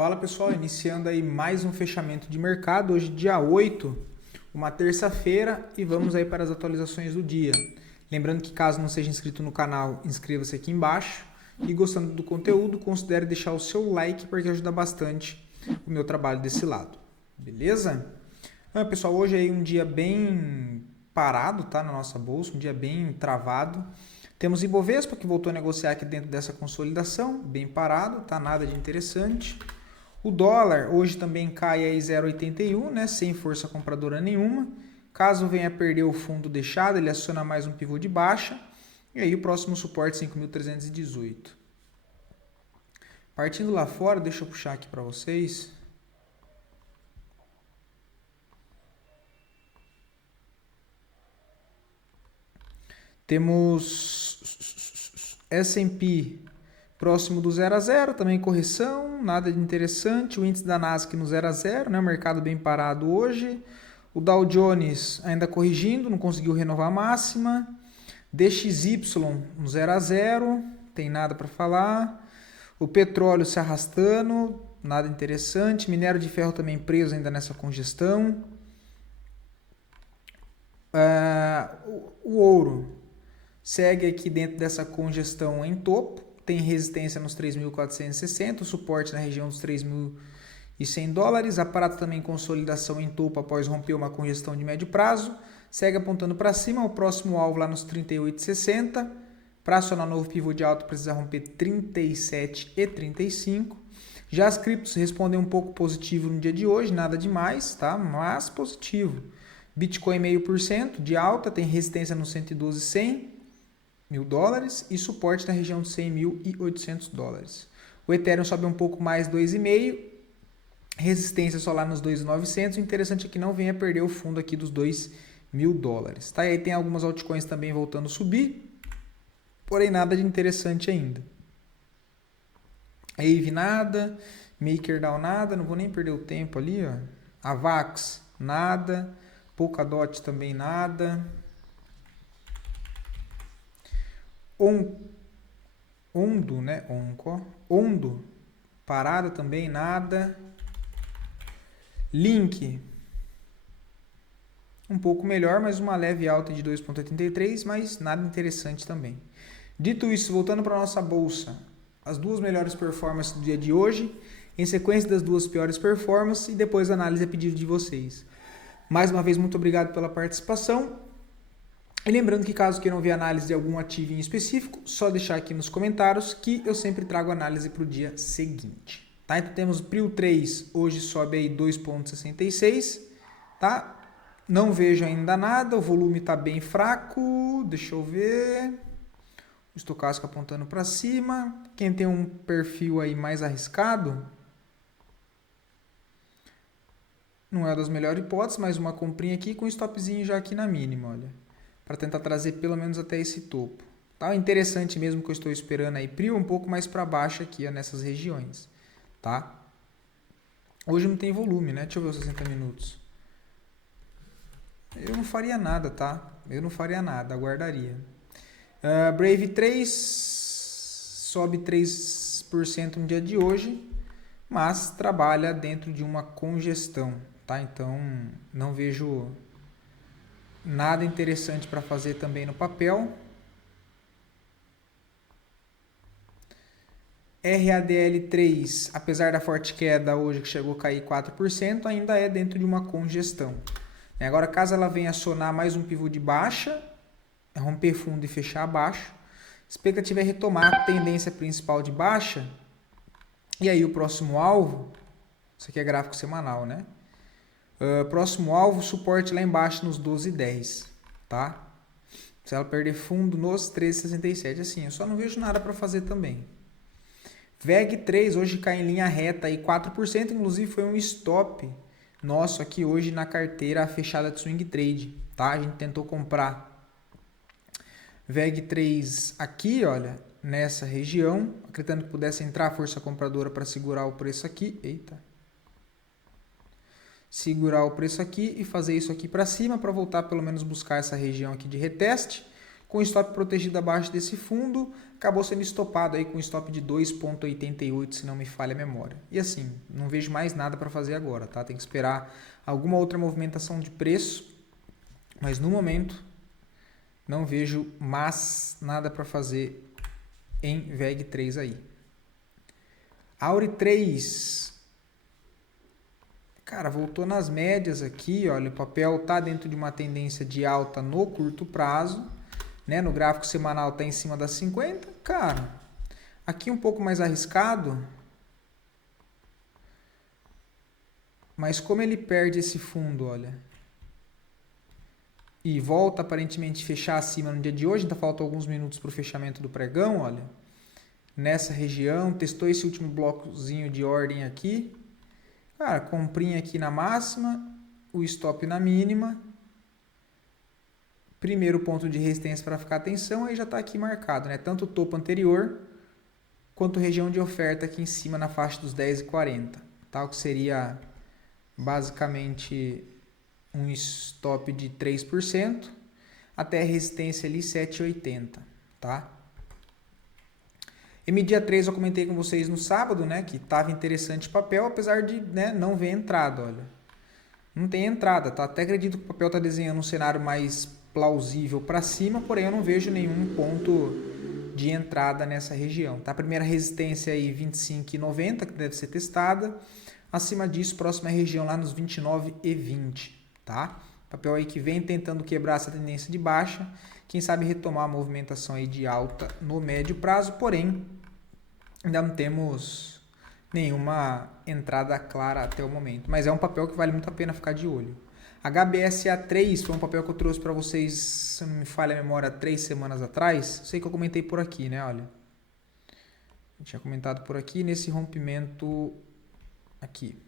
Fala pessoal, iniciando aí mais um fechamento de mercado, hoje dia 8, uma terça-feira, e vamos aí para as atualizações do dia. Lembrando que caso não seja inscrito no canal, inscreva-se aqui embaixo e gostando do conteúdo, considere deixar o seu like porque ajuda bastante o meu trabalho desse lado, beleza? Pessoal, hoje aí um dia bem parado, tá, na nossa bolsa, um dia bem travado. Temos Ibovespa que voltou a negociar aqui dentro dessa consolidação, bem parado, tá, nada de interessante. O dólar hoje também cai aí 0,81, né, sem força compradora nenhuma. Caso venha a perder o fundo deixado, ele aciona mais um pivô de baixa. E aí o próximo suporte 5.318. Partindo lá fora, deixa eu puxar aqui para vocês. Temos S&P próximo do 0 a 0, também correção, nada de interessante. O índice da Nasdaq no 0 a 0, né? O mercado bem parado hoje. O Dow Jones ainda corrigindo, não conseguiu renovar a máxima. DXY no 0 a 0, tem nada para falar. O petróleo se arrastando, nada interessante. Minério de ferro também preso ainda nessa congestão. O ouro segue aqui dentro dessa congestão em topo. Tem resistência nos 3.460, suporte na região dos 3.100 dólares. A prata também em consolidação em topo após romper uma congestão de médio prazo. Segue apontando para cima, o próximo alvo lá nos 38,60. Para acionar novo pivô de alta precisa romper 37,35. Já as criptos respondem um pouco positivo no dia de hoje, nada demais, tá? Mas positivo. Bitcoin 0,5% de alta, tem resistência nos 112,100 mil dólares e suporte na região de 100.800 dólares. O Ethereum sobe um pouco mais, 2,5%, resistência só lá nos 2.900. O interessante é que não venha perder o fundo aqui dos 2.000 dólares. Tá? E aí tem algumas altcoins também voltando a subir, porém nada de interessante ainda. Aave nada, MakerDAO nada, não vou nem perder o tempo ali. Ó. Avax nada, Polkadot também nada. Ondo, né? Ondo, parada também, nada. Link, um pouco melhor, mas uma leve alta de 2,83, mas nada interessante também. Dito isso, voltando para a nossa bolsa, as duas melhores performances do dia de hoje, em sequência das duas piores performances e depois a análise a pedido de vocês. Mais uma vez, muito obrigado pela participação. E lembrando que caso queiram ver análise de algum ativo em específico, só deixar aqui nos comentários que eu sempre trago análise para o dia seguinte. Tá? Então temos Prio 3, hoje sobe aí 2,66, tá? Não vejo ainda nada, o volume está bem fraco, deixa eu ver. O estocástico apontando para cima. Quem tem um perfil aí mais arriscado, não é das melhores hipóteses, mas uma comprinha aqui com stopzinho já aqui na mínima, olha. Para tentar trazer pelo menos até esse topo. Tá? Interessante mesmo que eu estou esperando aí, Prio um pouco mais para baixo aqui, ó, nessas regiões. Tá? Hoje não tem volume, né? Deixa eu ver os 60 minutos. Eu não faria nada, tá? Eu não faria nada, aguardaria. Brave 3 sobe 3% no dia de hoje, mas trabalha dentro de uma congestão, tá? Então não vejo nada interessante para fazer também no papel. RADL3, apesar da forte queda hoje que chegou a cair 4%, ainda é dentro de uma congestão. Agora, caso ela venha acionar mais um pivô de baixa, romper fundo e fechar abaixo, expectativa é retomar a tendência principal de baixa. E aí o próximo alvo, isso aqui é gráfico semanal, né? Próximo alvo, suporte lá embaixo nos 12,10, tá? Se ela perder fundo nos 13,67, assim, eu só não vejo nada para fazer também. VEG3 hoje cai em linha reta aí 4%, inclusive foi um stop nosso aqui hoje na carteira fechada de swing trade, tá? A gente tentou comprar VEG3 aqui, olha, nessa região, acreditando que pudesse entrar a força compradora para segurar o preço aqui. Eita. Segurar o preço aqui e fazer isso aqui para cima para voltar pelo menos buscar essa região aqui de reteste. com stop protegido abaixo desse fundo, acabou sendo estopado aí com stop de 2,88, se não me falha a memória. E assim, não vejo mais nada para fazer agora, tá? Tem que esperar alguma outra movimentação de preço, mas no momento não vejo mais nada para fazer em VEG3 aí. Auri 3, cara, voltou nas médias aqui, olha, o papel tá dentro de uma tendência de alta no curto prazo, né? No gráfico semanal tá em cima das 50, cara, aqui um pouco mais arriscado, mas como ele perde esse fundo, olha, e volta aparentemente fechar acima no dia de hoje, ainda faltam alguns minutos para o fechamento do pregão, olha, nessa região, testou esse último blocozinho de ordem aqui, cara, comprinha aqui na máxima, o stop na mínima, primeiro ponto de resistência para ficar atenção, aí já está aqui marcado, né? Tanto o topo anterior, quanto região de oferta aqui em cima na faixa dos 10,40, tá? O que seria basicamente um stop de 3%, até a resistência ali 7,80, tá? MDA 3 eu comentei com vocês no sábado, né, que estava interessante o papel, apesar de, né, não ver entrada, olha. Não tem entrada, tá? Até acredito que o papel está desenhando um cenário mais plausível para cima, porém eu não vejo nenhum ponto de entrada nessa região, tá? A primeira resistência aí 25,90, que deve ser testada. Acima disso, próxima região lá nos 29,20, tá? Papel aí que vem tentando quebrar essa tendência de baixa, quem sabe retomar a movimentação aí de alta no médio prazo, porém ainda não temos nenhuma entrada clara até o momento, mas é um papel que vale muito a pena ficar de olho. HBSA3 foi um papel que eu trouxe para vocês, se não me falha a memória, 3 semanas atrás. Sei que eu comentei por aqui, né? Olha, eu tinha comentado por aqui nesse rompimento aqui,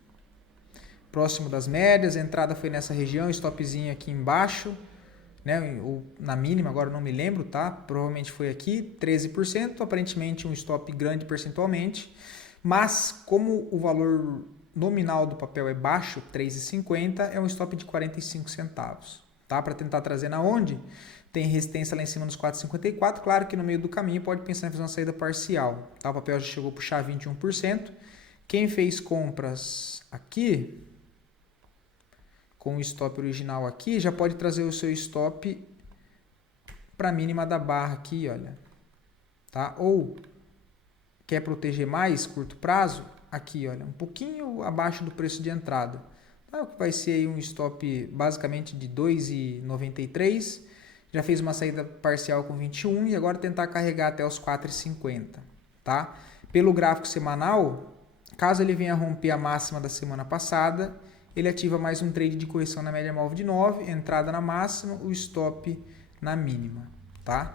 próximo das médias, a entrada foi nessa região, stopzinho aqui embaixo, né, ou na mínima, agora não me lembro, tá? Provavelmente foi aqui, 13%, aparentemente um stop grande percentualmente, mas como o valor nominal do papel é baixo, 3,50, é um stop de 45 centavos, tá? Para tentar trazer na onde? Tem resistência lá em cima nos 4,54, claro que no meio do caminho pode pensar em fazer uma saída parcial, tá? O papel já chegou a puxar 21%, quem fez compras aqui, com o stop original aqui, já pode trazer o seu stop para a mínima da barra aqui, olha, tá? Ou quer proteger mais curto prazo, aqui, olha, um pouquinho abaixo do preço de entrada, tá? Vai ser aí um stop basicamente de 2,93, já fez uma saída parcial com 21 e agora tentar carregar até os 4,50, tá? Pelo gráfico semanal, caso ele venha romper a máxima da semana passada, ele ativa mais um trade de correção na média móvel de 9, entrada na máxima, o stop na mínima, tá?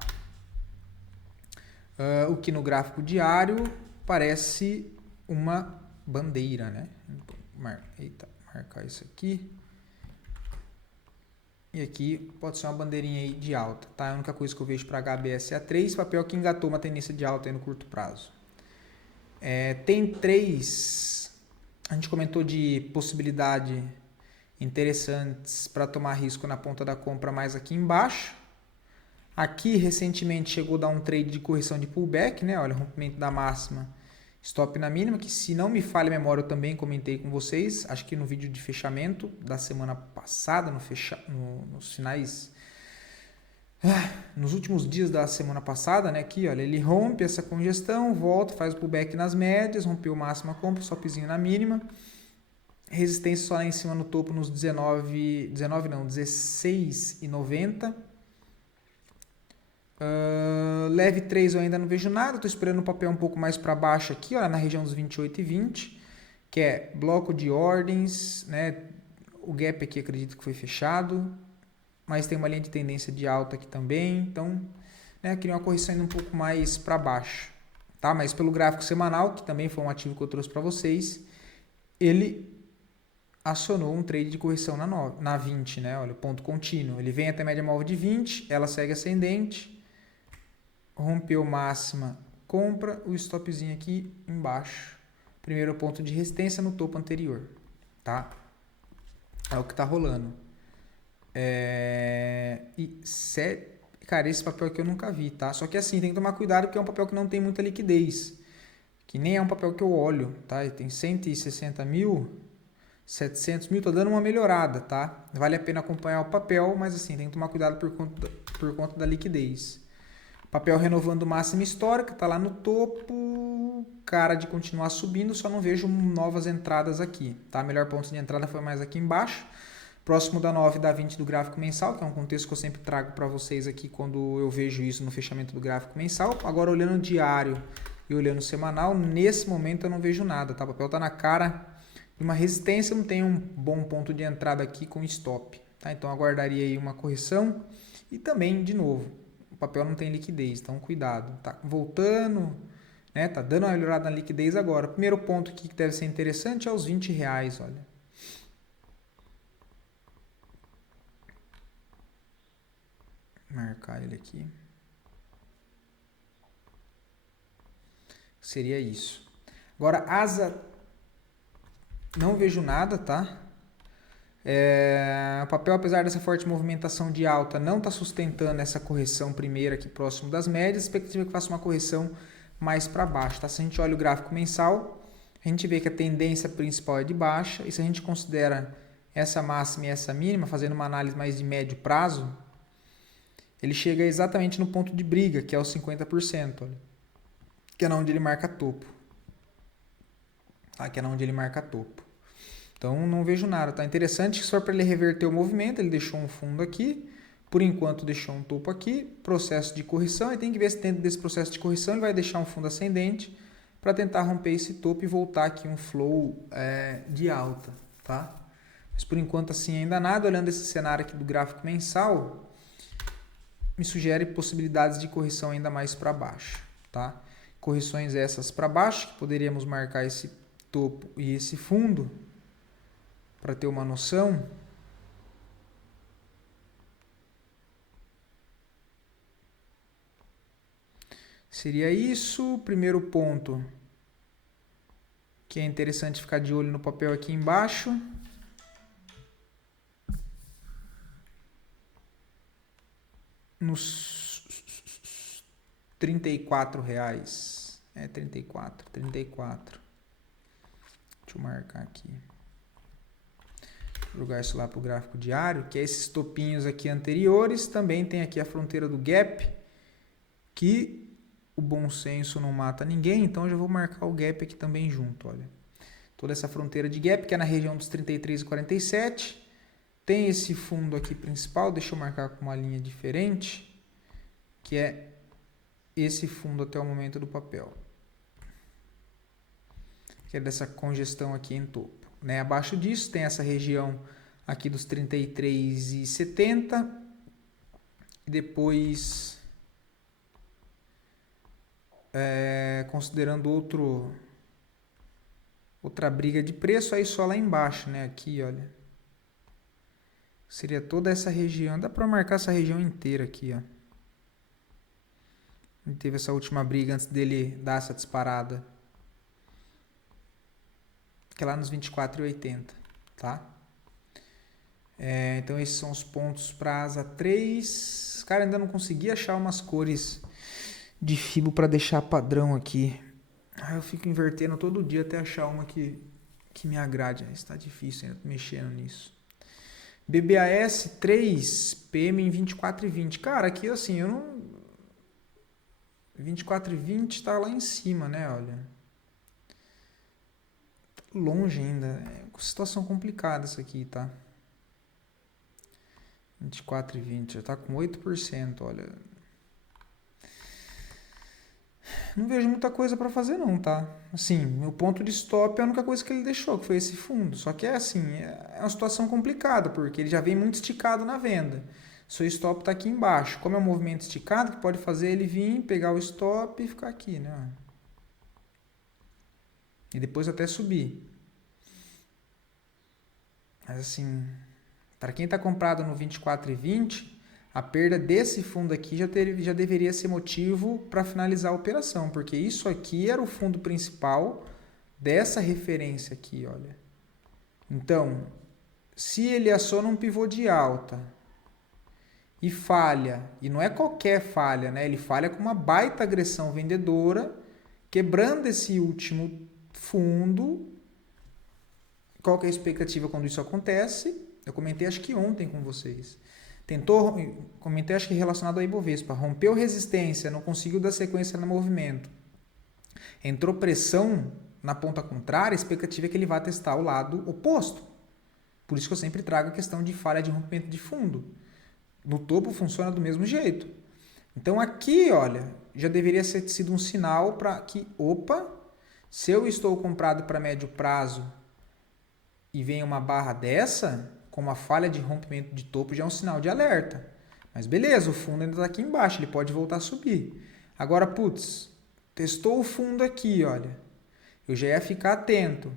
O que no gráfico diário parece uma bandeira, né? Eita, marcar isso aqui. E aqui pode ser uma bandeirinha aí de alta, tá? É a única coisa que eu vejo para HBSA3, papel que engatou uma tendência de alta aí no curto prazo. Tem três... A gente comentou de possibilidade interessantes para tomar risco na ponta da compra mais aqui embaixo. Aqui recentemente chegou a dar um trade de correção de pullback, né? Olha, rompimento da máxima, stop na mínima, que se não me falha a memória eu também comentei com vocês, acho que no vídeo de fechamento da semana passada, nos finais... nos últimos dias da semana passada, né, aqui, olha, ele rompe essa congestão, volta, faz o pullback nas médias, rompeu máxima compra, stopzinho na mínima, resistência só lá em cima no topo nos 16,90. Leve 3 eu ainda não vejo nada, estou esperando o papel um pouco mais para baixo aqui, olha, na região dos 28,20, que é bloco de ordens, né, o gap aqui acredito que foi fechado, mas tem uma linha de tendência de alta aqui também, então, né, queria uma correção ainda um pouco mais para baixo, tá? Mas pelo gráfico semanal, que também foi um ativo que eu trouxe para vocês, ele acionou um trade de correção na 20, né? Olha, ponto contínuo, ele vem até a média móvel de 20, ela segue ascendente, rompeu máxima, compra, o stopzinho aqui embaixo, primeiro ponto de resistência no topo anterior, tá? É o que está rolando. Cara, esse papel aqui eu nunca vi, tá? Só que assim, tem que tomar cuidado porque é um papel que não tem muita liquidez. Que nem é um papel que eu olho, tá? Ele tem 160 mil, 700 mil, tô dando uma melhorada, tá? Vale a pena acompanhar o papel, mas assim, tem que tomar cuidado por conta da liquidez. Papel renovando máxima histórica, tá lá no topo, cara de continuar subindo, só não vejo novas entradas aqui, tá? Melhor ponto de entrada foi mais aqui embaixo, próximo da 9 e da 20 do gráfico mensal, que é um contexto que eu sempre trago para vocês aqui quando eu vejo isso no fechamento do gráfico mensal. Agora olhando o diário e olhando o semanal, nesse momento eu não vejo nada, tá? O papel tá na cara de uma resistência, não tem um bom ponto de entrada aqui com stop, tá? Então aguardaria aí uma correção e também, de novo, o papel não tem liquidez, então cuidado. Tá voltando, né? Tá dando uma melhorada na liquidez agora. Primeiro ponto aqui que deve ser interessante é os R$20, olha. Marcar ele aqui. Seria isso. Agora, asa, não vejo nada, tá? O papel, apesar dessa forte movimentação de alta, não está sustentando essa correção primeira aqui próximo das médias. Expectativa é que faça uma correção mais para baixo, tá? Se a gente olha o gráfico mensal, a gente vê que a tendência principal é de baixa. E se a gente considera essa máxima e essa mínima, fazendo uma análise mais de médio prazo, ele chega exatamente no ponto de briga, que é os 50%, olha, que é onde ele marca topo. Tá? Que é onde ele marca topo. Então não vejo nada, tá? Interessante que só para ele reverter o movimento, ele deixou um fundo aqui, por enquanto deixou um topo aqui, processo de correção, e tem que ver se dentro desse processo de correção ele vai deixar um fundo ascendente para tentar romper esse topo e voltar aqui um flow de alta, tá? Mas por enquanto assim ainda nada, olhando esse cenário aqui do gráfico mensal, me sugere possibilidades de correção ainda mais para baixo, tá? Correções essas para baixo, que poderíamos marcar esse topo e esse fundo, para ter uma noção. Seria isso. Primeiro ponto que é interessante ficar de olho no papel aqui embaixo. Nos R$34. 34. Deixa eu marcar aqui. Jogar isso lá para o gráfico diário, que é esses topinhos aqui anteriores. Também tem aqui a fronteira do gap, que o bom senso não mata ninguém, então eu já vou marcar o gap aqui também junto, olha. Toda essa fronteira de gap, que é na região dos 33,47. Tem esse fundo aqui principal, deixa eu marcar com uma linha diferente, que é esse fundo até o momento do papel. Que é dessa congestão aqui em topo. Né? Abaixo disso tem essa região aqui dos 33,70 e depois considerando outra briga de preço, aí só lá embaixo, né? Aqui, olha, seria toda essa região, dá para marcar essa região inteira aqui, ó. Ele teve essa última briga antes dele dar essa disparada, que é lá nos 24,80, tá? Então esses são os pontos para asa 3. Cara, ainda não consegui achar umas cores de fibo para deixar padrão aqui. Eu fico invertendo todo dia até achar uma que me agrade. Está difícil ainda mexendo nisso. BBAS 3, PM em 24,20. Cara, aqui assim, eu não... 24,20 tá lá em cima, né? Olha. Longe ainda. É uma situação complicada isso aqui, tá? 24,20 já tá com 8%, olha. Não vejo muita coisa para fazer não, tá? Assim, meu ponto de stop é a única coisa que ele deixou, que foi esse fundo. Só que é uma situação complicada, porque ele já vem muito esticado na venda. Seu stop tá aqui embaixo. Como é um movimento esticado, que pode fazer ele vir, pegar o stop e ficar aqui, né? E depois até subir. Mas assim, para quem está comprado no 24,20, a perda desse fundo aqui já deveria ser motivo para finalizar a operação, porque isso aqui era o fundo principal dessa referência aqui, olha. Então, se ele aciona um pivô de alta e falha, e não é qualquer falha, né? Ele falha com uma baita agressão vendedora, quebrando esse último fundo. Qual que é a expectativa quando isso acontece? Eu comentei acho que ontem com vocês. Comentei acho que relacionado a Ibovespa, rompeu resistência, não conseguiu dar sequência no movimento. Entrou pressão na ponta contrária, a expectativa é que ele vá testar o lado oposto. Por isso que eu sempre trago a questão de falha de rompimento de fundo. No topo funciona do mesmo jeito. Então aqui, olha, já deveria ter sido um sinal para que, opa, se eu estou comprado para médio prazo e vem uma barra dessa, com uma falha de rompimento de topo, já é um sinal de alerta. Mas beleza, o fundo ainda está aqui embaixo, ele pode voltar a subir. Agora, putz, testou o fundo aqui, olha. Eu já ia ficar atento.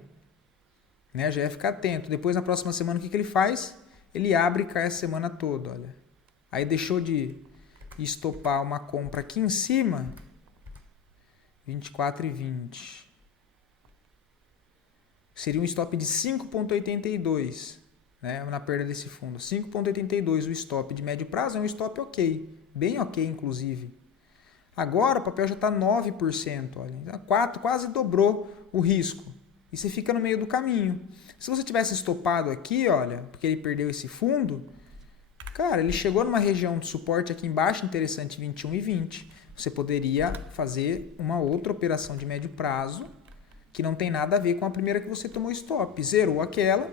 Né? Já ia ficar atento. Depois, na próxima semana, o que ele faz? Ele abre e cai a semana toda, olha. Aí deixou de estopar uma compra aqui em cima, 24,20. Seria um stop de 5,82, né, na perda desse fundo. 5,82 o stop de médio prazo é um stop ok, bem ok inclusive. Agora o papel já está 9%, olha, 4, quase dobrou o risco. E você fica no meio do caminho. Se você tivesse estopado aqui, olha, porque ele perdeu esse fundo, cara, ele chegou numa região de suporte aqui embaixo, interessante, 21,20. Você poderia fazer uma outra operação de médio prazo, que não tem nada a ver com a primeira que você tomou stop. Zerou aquela,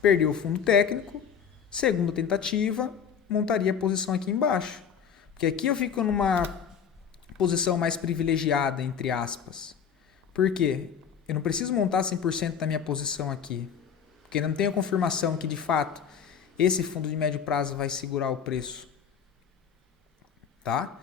perdeu o fundo técnico, segunda tentativa, montaria a posição aqui embaixo. Porque aqui eu fico numa posição mais privilegiada, entre aspas. Por quê? Eu não preciso montar 100% da minha posição aqui. Porque ainda não tenho confirmação que, de fato, esse fundo de médio prazo vai segurar o preço. Tá?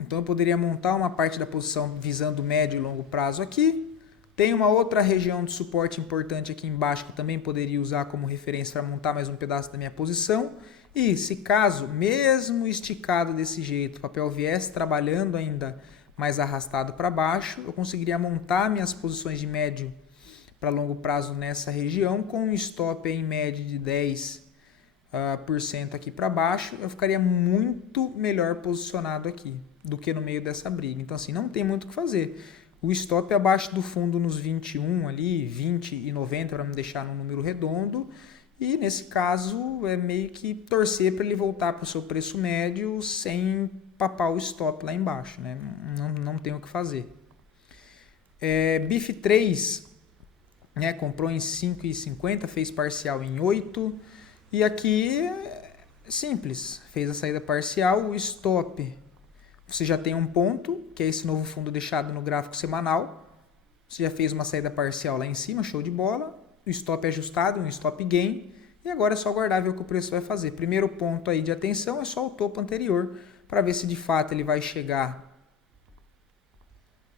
Então, eu poderia montar uma parte da posição visando médio e longo prazo aqui. Tem uma outra região de suporte importante aqui embaixo que eu também poderia usar como referência para montar mais um pedaço da minha posição. E se caso, mesmo esticado desse jeito, o papel viesse trabalhando ainda mais arrastado para baixo, eu conseguiria montar minhas posições de médio para longo prazo nessa região com um stop em média de 10% aqui para baixo. Eu ficaria muito melhor posicionado aqui do que no meio dessa briga. Então assim, não tem muito o que fazer. O stop é abaixo do fundo nos 21 ali, 20 e 90 para me deixar num número redondo. E nesse caso é meio que torcer para ele voltar para o seu preço médio sem papar o stop lá embaixo, né? Não tem o que fazer. BIF 3, né, comprou em 5,50, fez parcial em 8. E aqui é simples, fez a saída parcial, o stop. Você já tem um ponto, que é esse novo fundo deixado no gráfico semanal. Você já fez uma saída parcial lá em cima, show de bola. O stop é ajustado, um stop gain. E agora é só aguardar ver o que o preço vai fazer. Primeiro ponto aí de atenção é só o topo anterior, para ver se de fato ele vai chegar.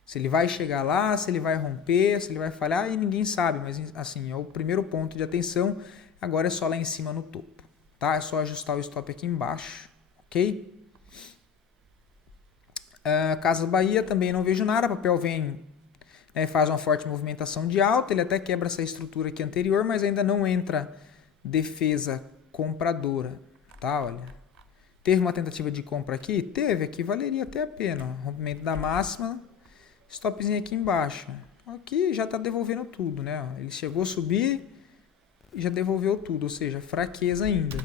Se ele vai chegar lá, se ele vai romper, se ele vai falhar, e ninguém sabe. Mas assim, é o primeiro ponto de atenção. Agora é só lá em cima no topo. Tá? É só ajustar o stop aqui embaixo. Ok? Casas Bahia também não vejo nada, o papel vem, né, faz uma forte movimentação de alta, ele até quebra essa estrutura aqui anterior, mas ainda não entra defesa compradora, tá? Olha, teve uma tentativa de compra aqui? Teve, aqui valeria até a pena, ó, rompimento da máxima, stopzinho aqui embaixo, aqui já está devolvendo tudo, né? Ele chegou a subir e já devolveu tudo, ou seja, fraqueza ainda.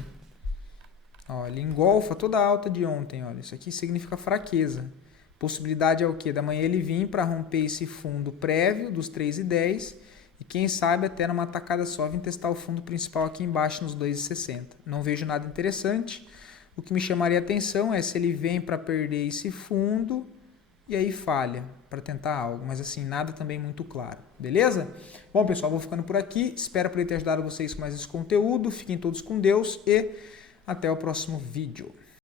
Ó, ele engolfa toda a alta de ontem, olha, isso aqui significa fraqueza. Possibilidade é o quê? Da manhã ele vir para romper esse fundo prévio dos 3,10 e quem sabe até numa tacada só vir testar o fundo principal aqui embaixo nos 2,60. Não vejo nada interessante. O que me chamaria atenção é se ele vem para perder esse fundo e aí falha para tentar algo. Mas assim, nada também muito claro. Beleza? Bom, pessoal, vou ficando por aqui. Espero poder ter ajudado vocês com mais esse conteúdo. Fiquem todos com Deus e até o próximo vídeo.